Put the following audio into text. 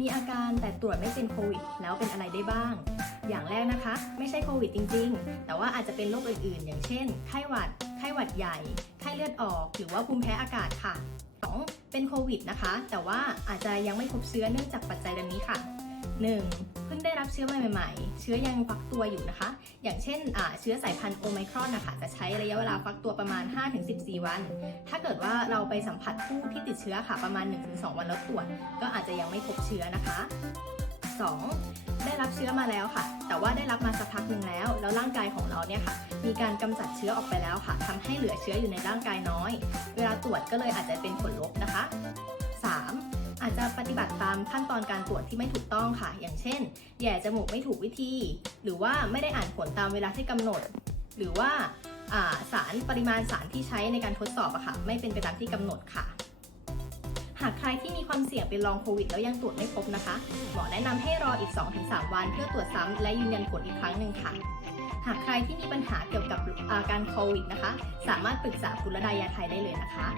มีอาการแต่ตรวจไม่เป็นโควิดแล้วเป็นอะไรได้บ้าง อย่างแรกนะคะ ไม่ใช่โควิดจริง ๆ แต่ว่าอาจจะเป็นโรคอื่นๆ อย่างเช่น ไข้หวัด ไข้หวัดใหญ่ ไข้เลือดออก หรือว่าภูมิแพ้อากาศค่ะ 2. เป็นโควิดนะคะ แต่ว่าอาจจะยังไม่พบเชื้อเนื่องจากปัจจัยดังนี้ค่ะ 1. เพิ่งได้รับเชื้อใหม่ๆ เชื้อยังฟักตัวอยู่นะคะ อย่างเช่นเชื้อสายพันธุ์โอไมครอนนะคะจะใช้ระยะเวลาฟักตัวประมาณ 5-14 วัน ถ้าเกิดว่าเราไปสัมผัสผู้ที่ติดเชื้อค่ะประมาณ 1-2 วันแล้วตรวจก็อาจจะยังไม่พบเชื้อนะคะ 2. ได้รับเชื้อมาแล้วค่ะ แต่ว่าได้รับมาสักพักหนึ่งแล้ว แล้วร่างกายของเราเนี่ยค่ะ มีการกำจัดเชื้อออกไปแล้วค่ะทำให้เหลือเชื้ออยู่ในร่างกายน้อย เวลาตรวจก็เลยอาจจะเป็นผลลบนะคะ ฏิบัติตามขั้นตอนการตรวจที่ไม่ถูกต้องค่ะ อย่างเช่น แย่จมูกไม่ถูกวิธี หรือว่าไม่ได้อ่านผลตามเวลาที่กำหนด หรือว่าาสารปริมาณสารที่ใช้ในการทดสอบอะค่ะ ไม่เป็นไปตามที่กำหนดค่ะ หากใครที่มีความเสี่ยงเป็นลองโควิดแล้วยังตรวจไม่พบนะคะ หมอแนะนำให้รออีก 2-3 วันเพื่อตรวจซ้ำและยืนยันผลอีกครั้งหนึ่งค่ะ หากใครที่มีปัญหาเกี่ยวกับอาการโควิดนะคะ สามารถปรึกษาคุณระดายาไทยได้เลยนะคะ